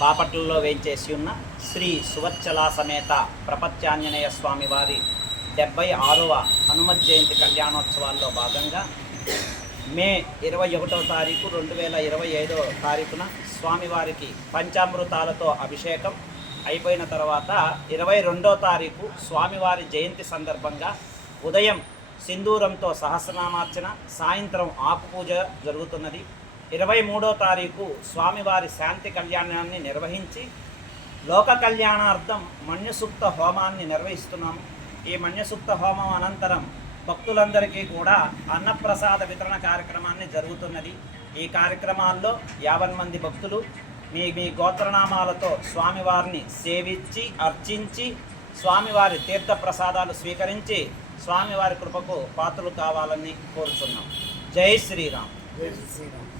బాపట్లలో వేంచేసి ఉన్న శ్రీ సువచ్చలా సమేత ప్రపత్యాంజనేయ స్వామి వారి 76వ హనుమత్ జయంతి కళ్యాణోత్సవాల్లో భాగంగా మే 21వ తారీఖు 2025వ తారీఖున స్వామివారికి పంచామృతాలతో అభిషేకం అయిపోయిన తర్వాత 22వ తారీఖు స్వామివారి జయంతి సందర్భంగా ఉదయం సింధూరంతో సహస్రనామార్చన, సాయంత్రం ఆకు పూజ జరుగుతున్నది. 23వ తారీఖు స్వామివారి శాంతి కళ్యాణాన్ని నిర్వహించి లోక కళ్యాణార్థం మన్యసూక్త హోమాన్ని నిర్వహిస్తున్నాము. ఈ మన్యసూక్త హోమం అనంతరం భక్తులందరికీ కూడా అన్నప్రసాద వితరణ కార్యక్రమాన్ని జరుగుతున్నది. ఈ కార్యక్రమాల్లో 50 మంది భక్తులు మీ గోత్రనామాలతో స్వామివారిని సేవించి అర్చించి స్వామివారి తీర్థ ప్రసాదాలు స్వీకరించి స్వామివారి కృపకు పాత్రలు కావాలని కోరుచున్నాం. జై శ్రీరామ్. జై శ్రీరామ్.